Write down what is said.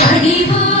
மணிபூ